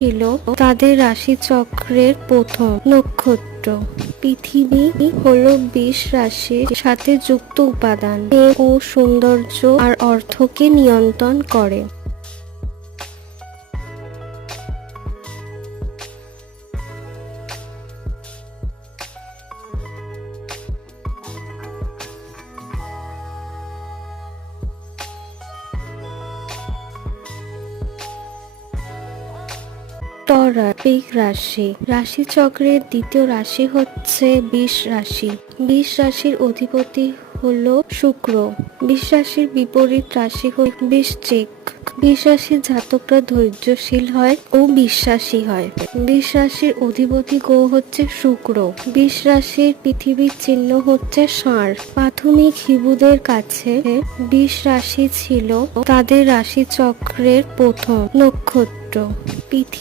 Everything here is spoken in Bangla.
ছিল তাদের রাশিচক্রের প্রথম নক্ষত্র। পৃথিবী হলো ২০ রাশির সাথে যুক্ত উপাদান ও সৌন্দর্য আর অর্থকে নিয়ন্ত্রণ করে। টরাপিক রাশি রাশিচক্রের দ্বিতীয় রাশি হচ্ছে বৃষ রাশি। বৃষ রাশির অধিপতি হলো শুক্র। বৃষ রাশির বিপরীত রাশি হল বৃশ্চিক। বৃষ রাশির জাতকরা ধৈর্যশীল হয় ও বিশ্বাসী হয়। বৃষ রাশির অধিপতি গ্রহ হচ্ছে শুক্র। বৃষ রাশির পৃথিবীর চিহ্ন হচ্ছে ষাঁড়। প্রাথমিক হিন্দুদের কাছে বৃষ রাশি ছিল তাদের রাশিচক্রের প্রথম নক্ষত্র। পৃথিবী